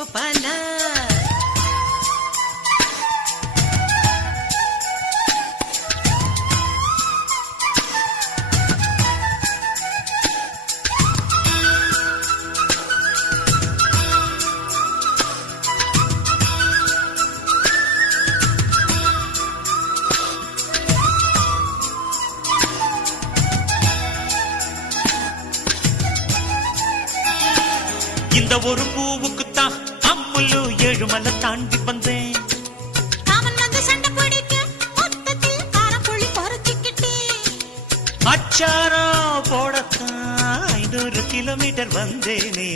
கோபாலா. இந்த ஒரு பூவுக்குத்தான் அம்முலு ஏழுமலை தாண்டி வந்தேன். அவன் வந்து சண்டை பிடிக்க மொத்தத்தில் காரப்புள்ளி பறிச்சுக்கிட்டேன். அச்சாரம் போடத்தான் 500 கிலோமீட்டர் வந்தேனே.